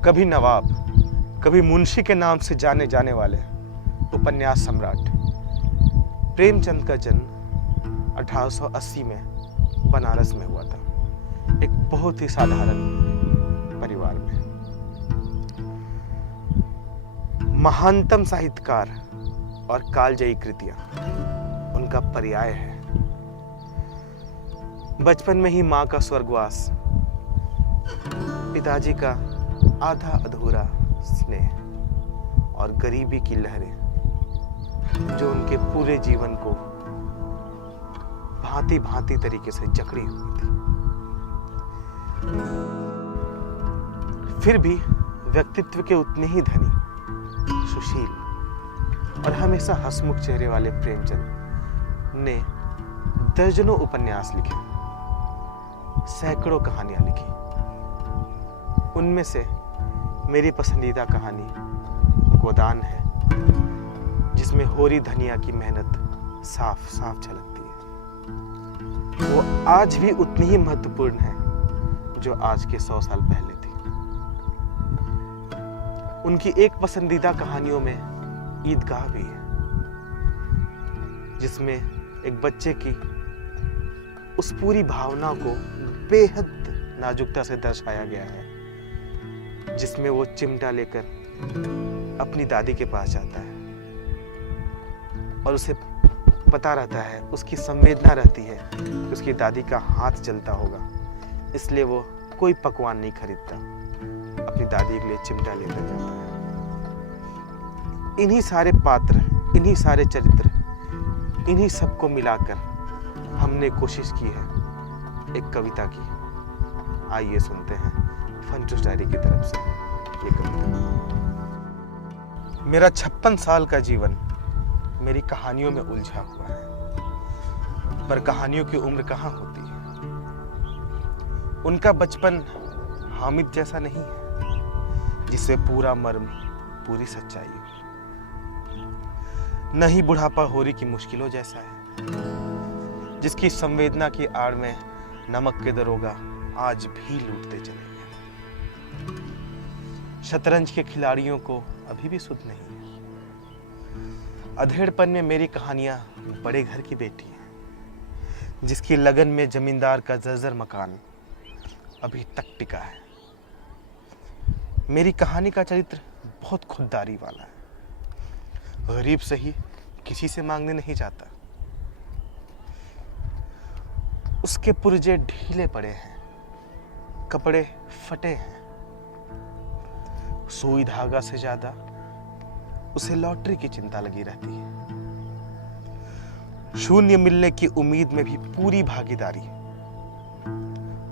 कभी नवाब, कभी मुंशी के नाम से जाने जाने वाले उपन्यास सम्राट प्रेमचंद का जन्म 1880 में बनारस में हुआ था, एक बहुत ही साधारण परिवार में। महानतम साहित्यकार और कालजयी कृतियां उनका पर्याय है। बचपन में ही मां का स्वर्गवास, पिताजी का आधा अधूरा स्नेह और गरीबी की लहरें जो उनके पूरे जीवन को भांति भांति तरीके से जकड़ी हुई थी। फिर भी व्यक्तित्व के उतने ही धनी, सुशील और हमेशा हंसमुख चेहरे वाले प्रेमचंद ने दर्जनों उपन्यास लिखे, सैकड़ों कहानियां लिखी। उनमें से मेरी पसंदीदा कहानी गोदान है, जिसमें होरी धनिया की मेहनत साफ साफ झलकती है। वो आज भी उतनी ही महत्वपूर्ण है जो आज के 100 साल पहले थी। उनकी एक पसंदीदा कहानियों में ईदगाह भी है, जिसमें एक बच्चे की उस पूरी भावना को बेहद नाजुकता से दर्शाया गया है, जिसमें वो चिमटा लेकर अपनी दादी के पास जाता है और उसे पता रहता है, उसकी संवेदना रहती है कि उसकी दादी का हाथ जलता होगा, इसलिए वो कोई पकवान नहीं खरीदता, अपनी दादी के लिए चिमटा लेकर जाता है। इन्हीं सारे पात्र, इन्हीं सारे चरित्र, इन्हीं सबको मिलाकर हमने कोशिश की है एक कविता की। आइए सुनते हैं फंचुस डायरी की तरफ से ये कविता। मेरा 56 साल का जीवन मेरी कहानियों में उलझा हुआ है, पर कहानियों की उम्र कहाँ होती है। उनका बचपन हामिद जैसा नहीं है, जिसे पूरा मर्म, पूरी सच्चाई हो। न ही बुढ़ापा होरी की मुश्किलों जैसा है, जिसकी संवेदना की आड़ में नमक के दरोगा आज भी लूटते चले गए। शतरंज के खिलाड़ियों को अभी भी सुध नहीं है। अधेड़पन में मेरी कहानियां बड़े घर की बेटी है, जिसकी लगन में जमींदार का जर्जर मकान अभी तक टिका है। मेरी कहानी का चरित्र बहुत खुददारी वाला है, गरीब सही किसी से मांगने नहीं जाता। उसके पुर्जे ढीले पड़े हैं, कपड़े फटे हैं। सुई धागा से ज्यादा उसे लॉटरी की चिंता लगी रहती है। शून्य मिलने की उम्मीद में भी पूरी भागीदारी,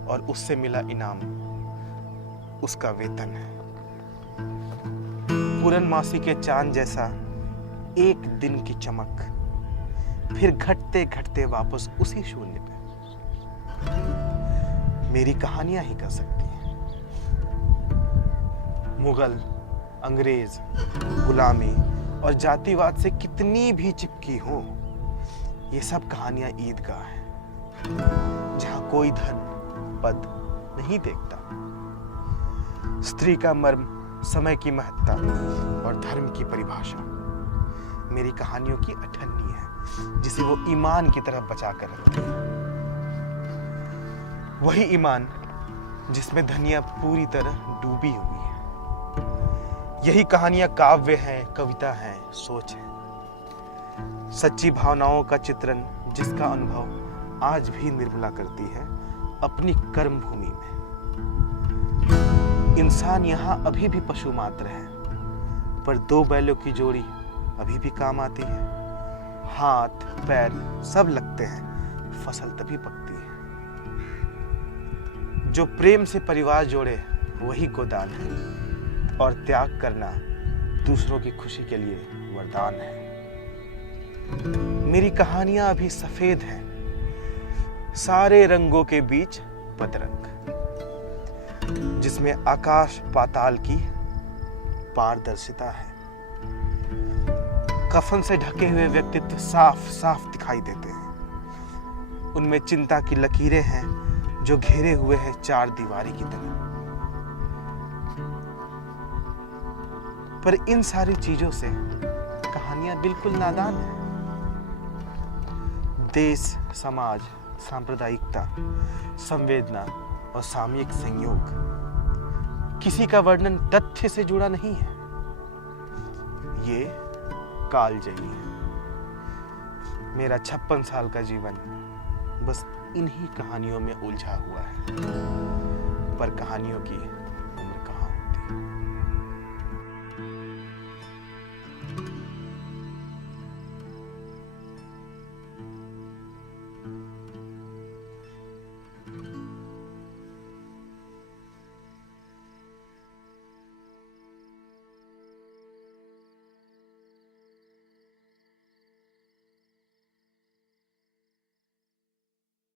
और उससे मिला इनाम उसका वेतन है। पूरनमासी के चांद जैसा एक दिन की चमक, फिर घटते घटते वापस उसी शून्य पे। मेरी कहानियां ही कर सकती हैं। मुगल, अंग्रेज, गुलामी और जातिवाद से कितनी भी चिपकी हो, ये सब कहानियां ईदगाह हैं, जहां कोई धन पद नहीं देखता। स्त्री का मर्म, समय की महत्ता और धर्म की परिभाषा मेरी कहानियों की अठन्नी है, जिसे वो ईमान की तरह बचा कर रखती है। वही ईमान जिसमें धनिया पूरी तरह डूबी हुई है। यही कहानियां काव्य हैं, कविता है, सोच है, सच्ची भावनाओं का चित्रण, जिसका अनुभव आज भी निर्मला करती है अपनी कर्म भूमि में। इंसान यहाँ अभी भी पशु मात्र है, पर 2 बैलों की जोड़ी अभी भी काम आती है। हाथ पैर सब लगते हैं, फसल तभी पकती है। जो प्रेम से परिवार जोड़े वही गोदान है, और त्याग करना दूसरों की खुशी के लिए वरदान है। मेरी कहानियां अभी सफेद हैं, सारे रंगों के बीच बदरंग, जिसमें आकाश पाताल की पारदर्शिता है। कफन से ढके हुए व्यक्तित्व साफ साफ दिखाई देते हैं। उनमें चिंता की लकीरें हैं जो घेरे हुए हैं 4 दीवारी की तरह। पर इन सारी चीजों से कहानियां बिल्कुल नादान हैं। देश, समाज, सांप्रदायिकता, संवेदना और सामयिक संयोग किसी का वर्णन तथ्य से जुड़ा नहीं है। ये कालजयी है। मेरा 56 साल का जीवन बस इन्हीं कहानियों में उलझा हुआ है। पर कहानियों की